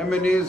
MNAs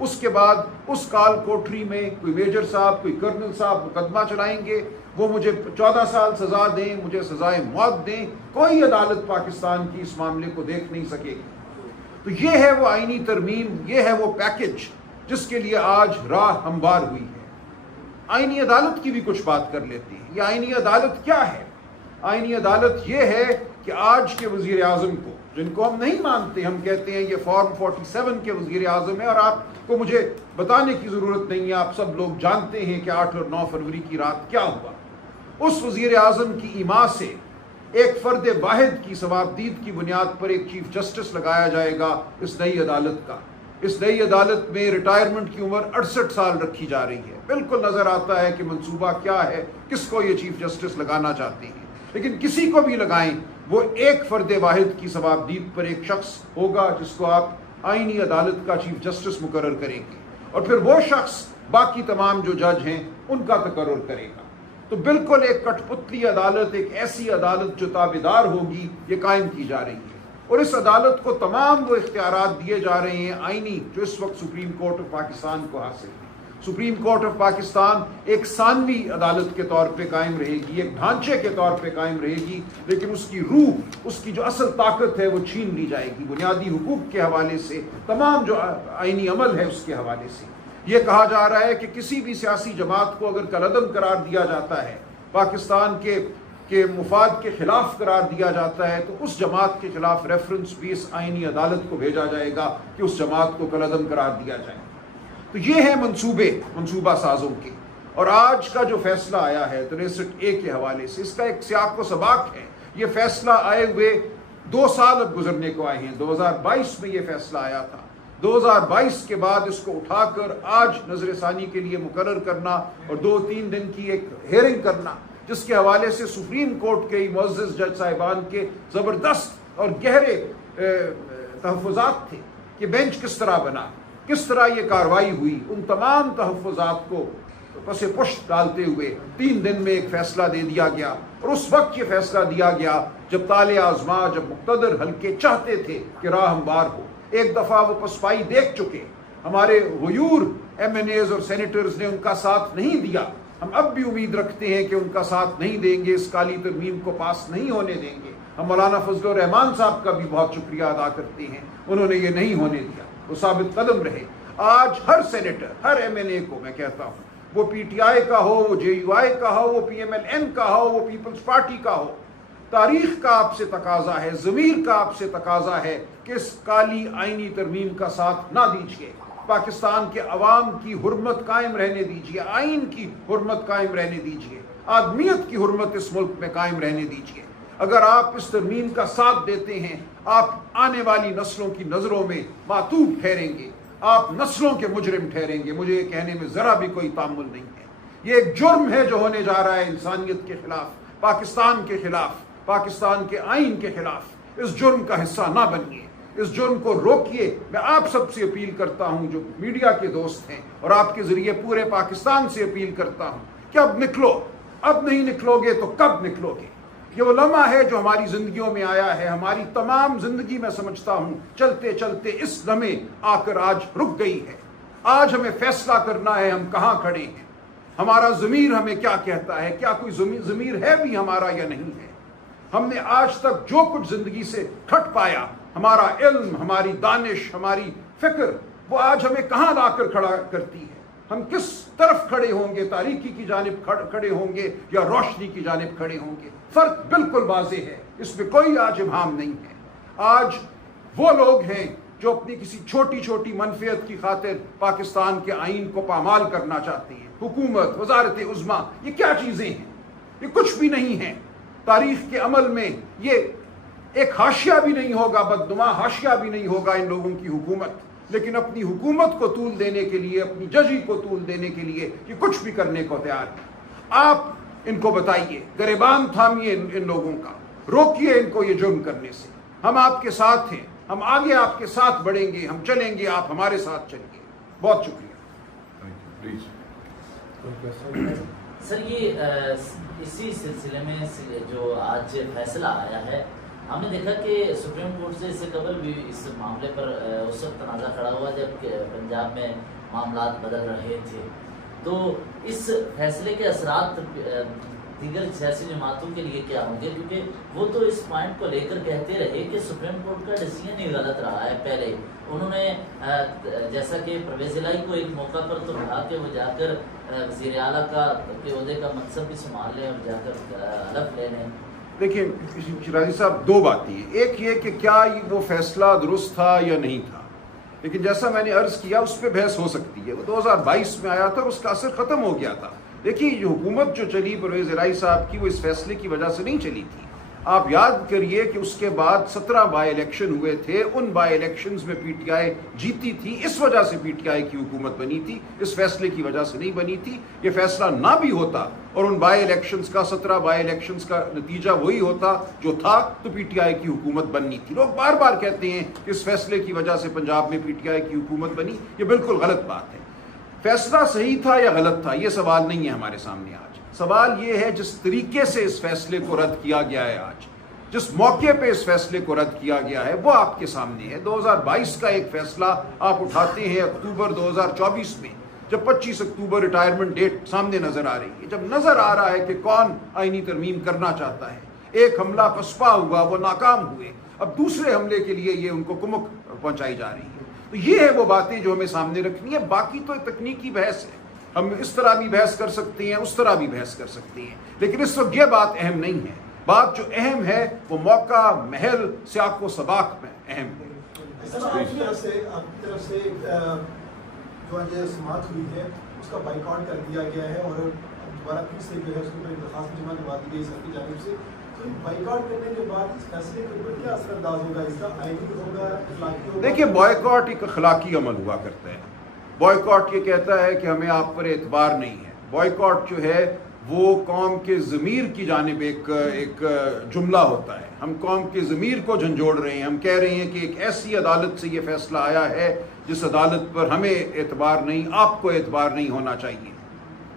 اس کے بعد اس کال کوٹری میں کوئی میجر صاحب کوئی کرنل صاحب مقدمہ چلائیں گے, وہ مجھے 14 سال سزا دیں, مجھے سزائے موت دیں, کوئی عدالت پاکستان کی اس معاملے کو دیکھ نہیں سکے گی. تو یہ ہے وہ آئینی ترمیم, یہ ہے وہ پیکج جس کے لیے آج راہ ہموار ہوئی ہے. آئینی عدالت کی بھی کچھ بات کر لیتے ہیں. یہ آئینی عدالت کیا ہے؟ آئینی عدالت یہ ہے کہ آج کے وزیر اعظم کو, جن کو ہم نہیں مانتے, ہم کہتے ہیں یہ فارم 47 کے وزیر اعظم ہے, اور آپ کو مجھے بتانے کی ضرورت نہیں ہے, آپ سب لوگ جانتے ہیں کہ 8 اور 9 فروری کی رات کیا ہوا. اس وزیر اعظم کی ایما سے ایک فرد واحد کی ثوابدید کی بنیاد پر ایک چیف جسٹس لگایا جائے گا اس نئی عدالت کا. اس نئی عدالت میں ریٹائرمنٹ کی عمر 68 سال رکھی جا رہی ہے. بالکل نظر آتا ہے کہ منصوبہ کیا ہے, کس کو یہ چیف جسٹس لگانا چاہتے ہیں. لیکن کسی کو بھی لگائیں, وہ ایک فرد واحد کی ثوابدید پر ایک شخص ہوگا جس کو آپ آئینی عدالت کا چیف جسٹس مقرر کریں گے, اور پھر وہ شخص باقی تمام جو جج ہیں ان کا تقرر کرے گا. تو بالکل ایک کٹ پتلی عدالت, ایک ایسی عدالت جو تابعدار ہوگی, یہ قائم کی جا رہی ہے. اور اس عدالت کو تمام وہ اختیارات دیے جا رہے ہیں آئینی جو اس وقت سپریم کورٹ آف پاکستان کو حاصل ہیں. سپریم کورٹ آف پاکستان ایک ثانوی عدالت کے طور پہ قائم رہے گی, ایک ڈھانچے کے طور پہ قائم رہے گی, لیکن اس کی روح, اس کی جو اصل طاقت ہے وہ چھین لی جائے گی. بنیادی حقوق کے حوالے سے, تمام جو آئینی عمل ہے اس کے حوالے سے. یہ کہا جا رہا ہے کہ کسی بھی سیاسی جماعت کو اگر کالعدم قرار دیا جاتا ہے, پاکستان کے مفاد کے خلاف قرار دیا جاتا ہے, تو اس جماعت کے خلاف ریفرنس بھی اس آئینی عدالت کو بھیجا جائے گا کہ اس جماعت کو کالعدم قرار دیا جائے. تو یہ ہے منصوبہ سازوں کے. اور آج کا جو فیصلہ آیا ہے 63A کے حوالے سے, اس کا ایک سیاق و سباق ہے. یہ فیصلہ آئے ہوئے 2 سال اب گزرنے کو آئے ہیں. 2022 میں یہ فیصلہ آیا تھا. 2022 کے بعد اس کو اٹھا کر آج نظر ثانی کے لیے مقرر کرنا اور 2-3 دن کی ایک ہیئرنگ کرنا, جس کے حوالے سے سپریم کورٹ کے معزز جج صاحبان کے زبردست اور گہرے تحفظات تھے کہ بینچ کس طرح بنا, کس طرح یہ کارروائی ہوئی. ان تمام تحفظات کو پس پشت ڈالتے ہوئے 3 دن میں ایک فیصلہ دے دیا گیا. اور اس وقت یہ فیصلہ دیا گیا جب طالع آزما, جب مقتدر حلقے چاہتے تھے کہ راہ ہموار ہو. ایک دفعہ وہ پسپائی دیکھ چکے, ہمارے غیور MNAs اور سینیٹرز نے ان کا ساتھ نہیں دیا. ہم اب بھی امید رکھتے ہیں کہ ان کا ساتھ نہیں دیں گے, اس کالی ترمیم کو پاس نہیں ہونے دیں گے. ہم مولانا فضل الرحمان صاحب کا بھی بہت شکریہ ادا کرتے ہیں, انہوں نے یہ نہیں ہونے دیا, وہ ثابت قدم رہے. آج ہر سینیٹر, ہر MNA کو میں کہتا ہوں, وہ PTI کا ہو, وہ JUI کا ہو, وہ PMLN کا ہو, وہ پیپلز پارٹی کا ہو, تاریخ کا آپ سے تقاضا ہے, ضمیر کا آپ سے تقاضا ہے کہ اس کالی آئینی ترمیم کا ساتھ نہ دیجیے. پاکستان کے عوام کی حرمت قائم رہنے دیجیے, آئین کی حرمت قائم رہنے دیجیے, آدمیت کی حرمت اس ملک میں قائم رہنے دیجیے. اگر آپ اس ترمیم کا ساتھ دیتے ہیں, آپ آنے والی نسلوں کی نظروں میں معتوب ٹھہریں گے, آپ نسلوں کے مجرم ٹھہریں گے. مجھے یہ کہنے میں ذرا بھی کوئی تامل نہیں ہے. یہ ایک جرم ہے جو ہونے جا رہا ہے انسانیت کے خلاف, پاکستان کے خلاف, پاکستان کے آئین کے خلاف. اس جرم کا حصہ نہ بنیے, اس جرم کو روکیے. میں آپ سب سے اپیل کرتا ہوں جو میڈیا کے دوست ہیں, اور آپ کے ذریعے پورے پاکستان سے اپیل کرتا ہوں کہ اب نکلو. اب نہیں نکلو گے تو کب نکلو گے؟ یہ وہ لمحہ ہے جو ہماری زندگیوں میں آیا ہے. ہماری تمام زندگی میں سمجھتا ہوں چلتے چلتے اس لمحے آ کر آج رک گئی ہے. آج ہمیں فیصلہ کرنا ہے ہم کہاں کھڑے ہیں, ہمارا ضمیر ہمیں کیا کہتا ہے, کیا کوئی ضمیر ہے بھی ہمارا یا نہیں ہے. ہم نے آج تک جو کچھ زندگی سے کھٹ پایا, ہمارا علم, ہماری دانش, ہماری فکر, وہ آج ہمیں کہاں لا کر کھڑا کرتی ہے. ہم کس طرف کھڑے ہوں گے, تاریکی کی جانب کھڑے ہوں گے یا روشنی کی جانب کھڑے ہوں گے. فرق بالکل واضح ہے, اس میں کوئی آج ابہام نہیں ہے. آج وہ لوگ ہیں جو اپنی کسی چھوٹی چھوٹی منفعت کی خاطر پاکستان کے آئین کو پامال کرنا چاہتے ہیں. حکومت, وزارت عظمیٰ, یہ کیا چیزیں ہیں؟ یہ کچھ بھی نہیں ہیں. تاریخ کے عمل میں یہ ایک حاشیہ بھی نہیں ہوگا, بدنما حاشیہ بھی نہیں ہوگا ان لوگوں کی حکومت. لیکن اپنی حکومت کو طول دینے کے لیے, اپنی ججی کو طول دینے کے لیے یہ کچھ بھی کرنے کو تیار ہے. آپ ان کو بتائیے, گریبان تھامیے ان لوگوں کا, روکیے ان کو یہ جرم کرنے سے. ہم آپ کے ساتھ ہیں, ہم آگے آپ کے ساتھ بڑھیں گے, ہم چلیں گے, آپ ہمارے ساتھ چلیے. بہت شکریہ. سر, یہ اسی سلسلے میں جو آج فیصلہ آیا ہے ہم نے دیکھا کہ سپریم کورٹ سے اس سے قبل بھی اس معاملے پر اس وقت تنازع کھڑا ہوا جب پنجاب میں معاملات بدل رہے تھے. تو اس فیصلے کے اثرات دیگر سیاسی جماعتوں کے لیے کیا ہوں گے؟ کیونکہ وہ تو اس پوائنٹ کو لے کر کہتے رہے کہ سپریم کورٹ کا ڈیسیژن ہی غلط رہا ہے. پہلے انہوں نے جیسا کہ پرویز الہی کو ایک موقع پر تو کہا کہ وہ جا کر وزیر اعلیٰ کا عہدے کا منصب بھی سنبھال لیں اور جا کر حلف لے لیں. دیکھیں شیرازی صاحب، دو باتیں ہیں. ایک یہ کہ کیا وہ فیصلہ درست تھا یا نہیں تھا، لیکن جیسا میں نے عرض کیا اس پہ بحث ہو سکتی ہے. وہ 2022 میں آیا تھا اور اس کا اثر ختم ہو گیا تھا. دیکھیے یہ حکومت جو چلی پرویز الہی صاحب کی، وہ اس فیصلے کی وجہ سے نہیں چلی تھی. آپ یاد کریے کہ اس کے بعد 17 بائی الیکشن ہوئے تھے. ان بائی الیکشنز میں پی ٹی آئی جیتی تھی. اس وجہ سے پی ٹی آئی کی حکومت بنی تھی، اس فیصلے کی وجہ سے نہیں بنی تھی. یہ فیصلہ نہ بھی ہوتا اور ان بائی الیکشنز کا 17 بائی الیکشنز کا نتیجہ وہی ہوتا جو تھا، تو پی ٹی آئی کی حکومت بننی تھی. لوگ بار بار کہتے ہیں کہ اس فیصلے کی وجہ سے پنجاب میں پی ٹی آئی کی حکومت بنی. یہ بالکل غلط بات ہے. فیصلہ صحیح تھا یا غلط تھا، یہ سوال نہیں ہے ہمارے سامنے آج. سوال یہ ہے جس طریقے سے اس فیصلے کو رد کیا گیا ہے، آج جس موقع پہ اس فیصلے کو رد کیا گیا ہے، وہ آپ کے سامنے ہے. 2022 کا ایک فیصلہ آپ اٹھاتے ہیں اکتوبر 2024 میں، جب 25 اکتوبر ریٹائرمنٹ ڈیٹ سامنے نظر آ رہی ہے، جب نظر آ رہا ہے کہ کون آئینی ترمیم کرنا چاہتا ہے. ایک حملہ پسپا ہوا، وہ ناکام ہوئے. اب دوسرے حملے کے لیے یہ ان کو کمک پہنچائی جا رہی ہے. تو یہ ہے وہ باتیں جو ہمیں سامنے رکھنی ہے. باقی تو تکنیکی بحث ہے، ہم اس طرح بھی بحث کر سکتے ہیں، اس طرح بھی بحث کر سکتے ہیں، لیکن اس وقت یہ بات اہم نہیں ہے. بات جو اہم ہے وہ موقع، محل، سیاق و سباق میں اہم ہے. آپ کی طرف سے جو یہ سماعت ہوئی ہے اس کا بائیکاٹ کر دیا گیا ہے اور دوبارہ پھر سے جو ہے اس کے اوپر درخواست جمع کروا دی گئی سر کی جانب سے. تو بائیکاٹ کرنے کے بعد اس فیصلے کے اوپر کیا اثر انداز ہوگا؟ اس کا آئینی ہوگا، اخلاقی ہوگا؟ دیکھیے بائیکاٹ ایک اخلاقی عمل ہوا کرتا ہے. بائیکاٹ یہ کہتا ہے کہ ہمیں آپ پر اعتبار نہیں ہے. بائیکاٹ جو ہے وہ قوم کے ضمیر کی جانب ایک جملہ ہوتا ہے. ہم قوم کے ضمیر کو جھنجھوڑ رہے ہیں. ہم کہہ رہے ہیں کہ ایک ایسی عدالت سے یہ فیصلہ آیا ہے جس عدالت پر ہمیں اعتبار نہیں، آپ کو اعتبار نہیں ہونا چاہیے.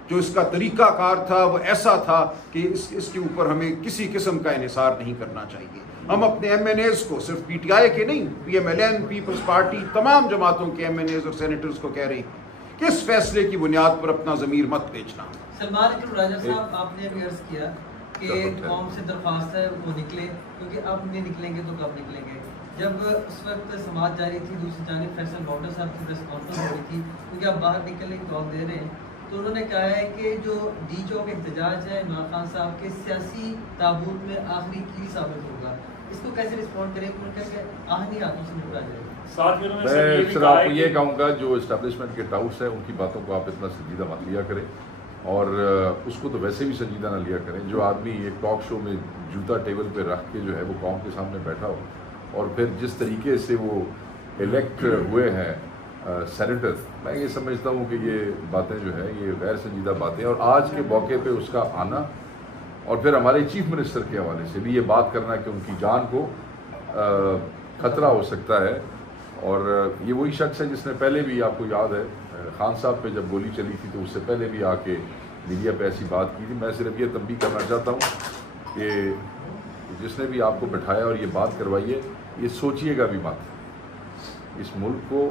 جو اس کا طریقہ کار تھا وہ ایسا تھا کہ اس کے اوپر ہمیں کسی قسم کا انحصار نہیں کرنا چاہیے. ہم اپنے ایم این ایز کو، صرف پی ٹی آئی کے نہیں، P M L N, Peoples Party, تمام جماعتوں کے ایم این ایز اور سینیٹرز کو کہہ رہے ہیں کہ اس فیصلے کی بنیاد پر اپنا ضمیر مت بیچنا. سلمان اکرم راجہ صاحب، آپ نے ابھی عرض کیا کہ قوم سے درخواست ہے وہ نکلے، کیونکہ اب نہیں نکلیں گے تو کب نکلیں گے. جب اس وقت سماعت جاری تھی، دوسری جانب فیصل گاؤڈر صاحب کی پریس کانفرنس ہو رہی تھی، کیونکہ آپ باہر نکلنے کی کال دے رہے ہیں، تو انہوں نے کہا ہے کہ جو ڈی چوک احتجاج ہے عمران خان صاحب کے سیاسی تابوت میں آخری کی ثابت ہوگا. اس کو کیسے رسپونڈ کریں کہ آہنی ہاتھوں سے نپٹا جائے؟ میں سر آپ کو یہ کہوں گا جو اسٹیبلشمنٹ کے ٹاؤٹس ہیں ان کی باتوں کو آپ اتنا سنجیدہ مت لیا کریں، اور اس کو تو ویسے بھی سنجیدہ نہ لیا کریں. جو آدمی ایک ٹاک شو میں جوتا ٹیبل پہ رکھ کے جو ہے وہ قوم کے سامنے بیٹھا ہو، اور پھر جس طریقے سے وہ الیکٹ ہوئے ہیں سینیٹر، میں یہ سمجھتا ہوں کہ یہ باتیں جو ہے یہ غیر سنجیدہ باتیں. اور آج کے موقع پہ اس کا آنا اور پھر ہمارے چیف منسٹر کے حوالے سے بھی یہ بات کرنا کہ ان کی جان کو خطرہ ہو سکتا ہے. اور یہ وہی شخص ہے جس نے پہلے بھی، آپ کو یاد ہے خان صاحب پہ جب گولی چلی تھی تو اس سے پہلے بھی آ کے میڈیا پہ ایسی بات کی تھی. میں صرف یہ تنبیہ کرنا چاہتا ہوں کہ جس نے بھی آپ کو بٹھایا اور یہ بات کروائی ہے، یہ سوچئے گا بھی مت. اس ملک کو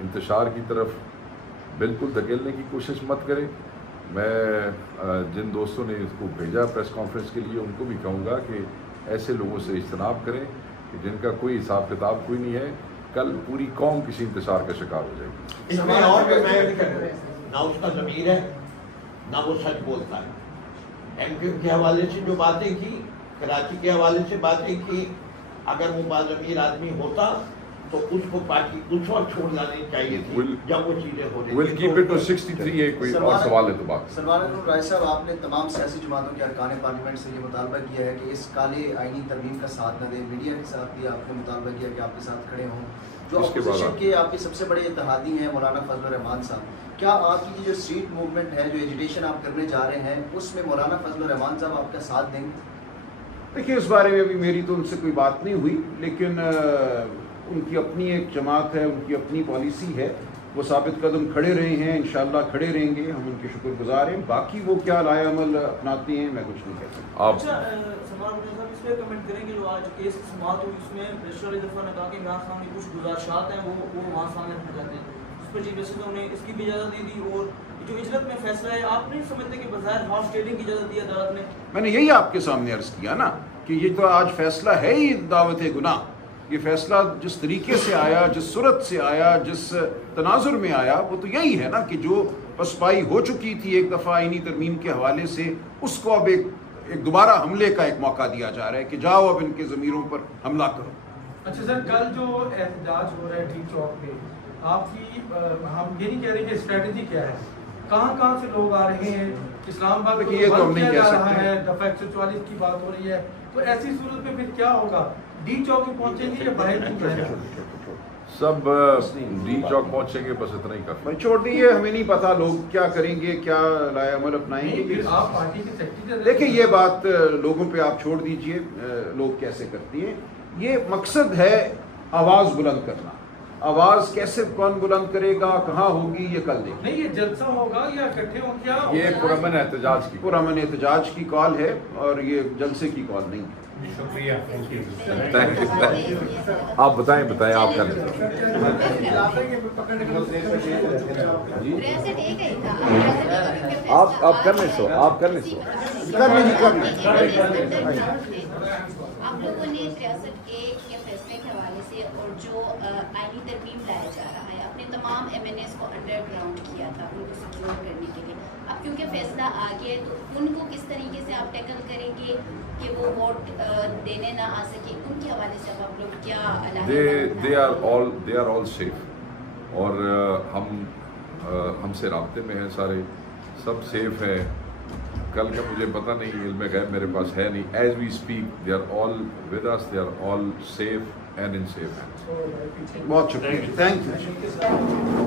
انتشار کی طرف بالکل دھکیلنے کی کوشش مت کرے. میں جن دوستوں نے اس کو بھیجا پریس کانفرنس کے لیے ان کو بھی کہوں گا کہ ایسے لوگوں سے اجتناب کریں کہ جن کا کوئی حساب کتاب کوئی نہیں ہے. کل پوری قوم کسی انتشار کا شکار ہو جائے گی. اس میں اور بھی میں نہ اس کا ضمیر ہے نہ وہ سچ بولتا ہے. ایم کیو کے حوالے سے جو باتیں کی، کراچی کے حوالے سے باتیں کی، اگر وہ باضمیر آدمی ہوتا تو اس کو پارٹی اس وقت چھوڑ جانی چاہیے تھی جب وہ چیزیں ہو رہی We'll keep it to 63 ہے. کوئی اور سوال ہے تو بات. سلمان اکرم راجہ صاحب، آپ نے تمام سیاسی جماعتوں کے ارکان پارلیمنٹ سے یہ مطالبہ کیا ہے کہ اس کالے آئینی ترمیم کا ساتھ نہ دیں. میڈیا کے ساتھ بھی آپ نے مطالبہ کیا کہ آپ کے ساتھ کھڑے ہوں. جو اپوزیشن کے آپ کے سب سے بڑے اتحادی ہیں مولانا فضل الرحمان صاحب، کیا آپ کی جو اسٹریٹ موومنٹ ہے، جو ایجیٹیشن آپ کرنے جا رہے ہیں، اس میں مولانا فضل الرحمان صاحب آپ کا ساتھ دیں گے؟ دیکھیے اس بارے میں ابھی میری تو ان سے کوئی بات نہیں ہوئی، لیکن ان کی اپنی ایک جماعت ہے، ان کی اپنی پالیسی ہے. وہ ثابت قدم کھڑے رہے ہیں، انشاءاللہ کھڑے رہیں گے. ہم ان کے شکر گزار ہیں. باقی وہ کیا لائے عمل اپناتے ہیں میں کچھ نہیں کہہ سکتا. آپ سلمان صاحب، اس پہ کمنٹ کریں کہ جو آج کیس کی سماعت ہوئی اس میں رجسٹرار علی ظفر نے کہا کہ عمران خان کی کچھ گزارشات ہیں وہ وہاں سامنے رکھنا چاہتے ہیں. اس پر چیف جسٹس نے اس کی بھی اجازت دی تھی, اور جو اجرت میں فیصلہ ہے آپ نہیں سمجھتے کہ بظاہر ہارس ٹریڈنگ کی اجازت دی عدالت نے؟ میں نے یہی آپ کے سامنے عرض کیا نا کہ یہ تو آج فیصلہ ہے ہی دعوت گناہ. یہ فیصلہ جس طریقے سے آیا, جس صورت سے آیا, جس تناظر میں آیا, وہ تو یہی ہے نا کہ جو پسپائی ہو چکی تھی ایک دفعہ آئینی ترمیم کے حوالے سے, اس کو اب ایک دوبارہ حملے کا ایک موقع دیا جا رہا ہے کہ جاؤ اب ان کے ضمیروں پر حملہ کرو. اچھا سر, کل جو احتجاج ہو رہا ہے ڈی چوک پہ, آپ کی ہم یہ نہیں کہہ رہے کہ اسٹریٹجی کیا ہے, کہاں سے لوگ آ رہے ہیں, اسلام آباد کو یہ تو ہم بند نہیں کیا کہہ جا رہا سکتے. ہے, دفعہ 144 کی بات ہو رہی ہے, تو ایسی صورت میں پھر کیا ہوگا؟ ڈی چوک پہ پہنچیں گے یا باہر پہنچیں گے؟ سب ڈی چوک پہنچیں گے, بس اتنا ہی کر. بھائی چھوڑ دیجیے, ہمیں نہیں پتا لوگ کیا کریں گے, کیا رائے عمل اپنائیں گے. آپ پارٹی کے سیکرٹری, دیکھیں یہ بات لوگوں پہ آپ چھوڑ دیجئے, لوگ کیسے کرتی ہیں. یہ مقصد ہے آواز بلند کرنا. آواز کیسے کون بلند کرے گا, کہاں ہوگی, یہ کل دیکھیں. نہیں یہ جلسہ ہوگا یا اکٹھے ہوں کیا؟ یہ پرامن احتجاج کی پرامن احتجاج کی کال ہے اور یہ جلسے کی کال نہیں ہے. شکریہ, تھینک یو. آپ بتائیں آپ کر لیں. آپ کر لیں سو, آپ کر لیں سو. آپ لوگوں نے 63A کے فیصلے کے حوالے سے اور جو آئینی ترمیم لایا جا رہا ہے, اپنے تمام MNAs کو انڈر گراؤنڈ کیا تھا ان کو سیکیور کرنے کے لیے. اب کیونکہ فیصلہ آ گیا ہے تو ان کو کس طریقے سے آپ ٹیکل کریں گے کہ وہ ووٹ دینے نہ آ سکے, ان کے حوالے سے اب آپ لوگ کیا؟ they are all safe, اور ہم سے رابطے میں ہیں سارے, سب سیف ہیں. کل کا مجھے پتہ نہیں, علم غیب میرے پاس ہے نہیں. As we speak they are all with us, they are all safe and in safe hands. بہت شکریہ, تھینک یو.